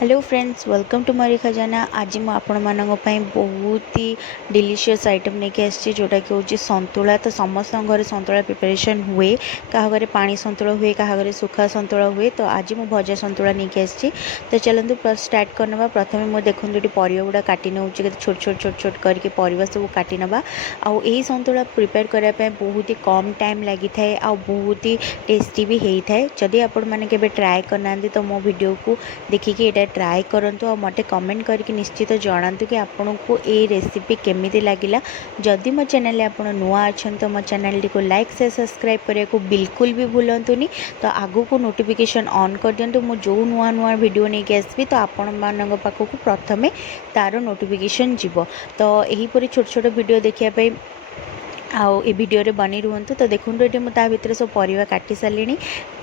Hello friends, welcome to मरी खजाना। आज मुझे आपण मानक बहुत ही डिलीशियस आइटम लेके आसी जोटा कि हूँ संतुला। तो समस्त घर संतुला प्रिपरेशन हुए, क्या घरे पानी संतुला हुए, क्या घरे सुखा संतुला हुए। तो आज मुझे भजा संतुला नहीं आसी। तो चलते स्टार्ट करना। प्रथम मुझे देखो ये परिवा गुड़ा काटी नौ छोट छोट छोट छोट करके परिवा सब काटी नवा। आई संतुला प्रिपेयर करने बहुत ही कम टाइम लगी थाए, आ बहुत ही टेस्टी भी होता है। जदि आपण मैंने केबे ट्राए करना तो मो वीडियो को देखिए ये ट्राए करूँ और मत कमेंट करके निश्चित जनातु कि आपन को ये रेसिपी केमी लगिला। जदि मो चैनल आप नुआ अच्छा तो मो चैनल को लाइक से सब्सक्राइब करने को बिल्कुल भी भूलतुनि। तो आगु को नोटिफिकेशन ऑन कर दिंतु। मु जो नुआ नुआ वीडियो नहीं आसबि तो आपण मान पाखक प्रथमे तार नोटिफिकेशन जीव। तो यहीपरि छोट छोट वीडियो देखापी आउ ए वीडियो रे बनी रुहतु। तो देखो ये मुझे भितर सब परिवा काटी सारे।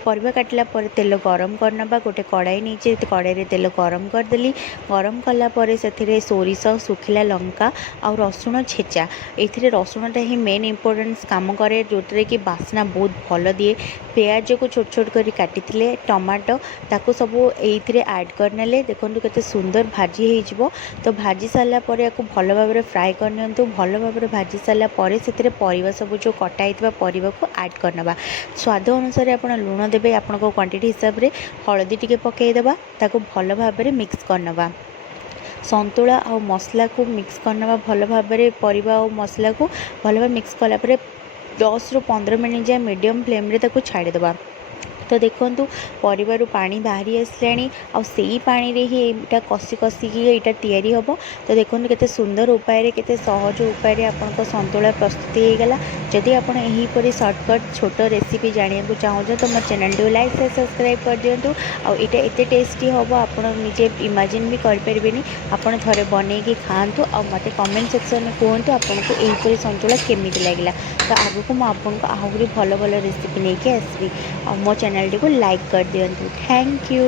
परिवा काटिला पर तेल गरम करना। गोटे कड़ाई नहीं कड़ाई तेल गरम करदेली। गरम कलापर से सोरिष सुखिला लंका आ रसुण छेचा। ये रसुणटा ही मेन इम्पोर्टेंस काम करे जो कि बास्ना बहुत भल दिए। पियाज को छोट छोट कर काटी टमाटो ताको सब ये ऐड करने। देखो केते सुंदर भाजी हो। तो भाजी सारापर या भल भाव फ्राए करनी। भल भाव भाजी सारापर से परिवा सब जो कटाई परिवा को ऐड करना। स्वाद अनुसार आप लुण देवे आपण क्वांटिटी हिसाब से। हलदी टिके पकईदेवा ताको भल भाव मिक्स करना। संतुला और मसला को मिक्स करना भल भाव परिवा और मसला को भल भाव मिक्स कलापर 10 ରୁ 15 मिनट जाए मीडियम फ्लेम रे ताको छाड़ीदेवा। तो देखो परिवार पानी बाहरी आसलाणी आ सेई पानी रे ही एटा कसी कसिकी एटा तैयारी होबो। तो देखो केते सुंदर उपाय केते सहज उपाय आपन संतुला प्रस्तुति हो गला। जदि आपन एही परी शॉर्टकट छोट रेसिपी जानिया को चाहो तो मो चैनल को लाइक से सब्सक्राइब कर दियंतु। आ एटा एते टेस्टी होबो आपन निजे इमेजिन भी कर परबेनी। आपन थरे बनेकी खांतु आ मते कमेंट सेक्शन में कहतु आपन को एही परी संतुला केमिति लागिला। तो आगु को मो आपन को आहुरी भल भल रेसिपी लेके आसबी। आ मो चैनल को लाइक कर दियंतु। Thank you.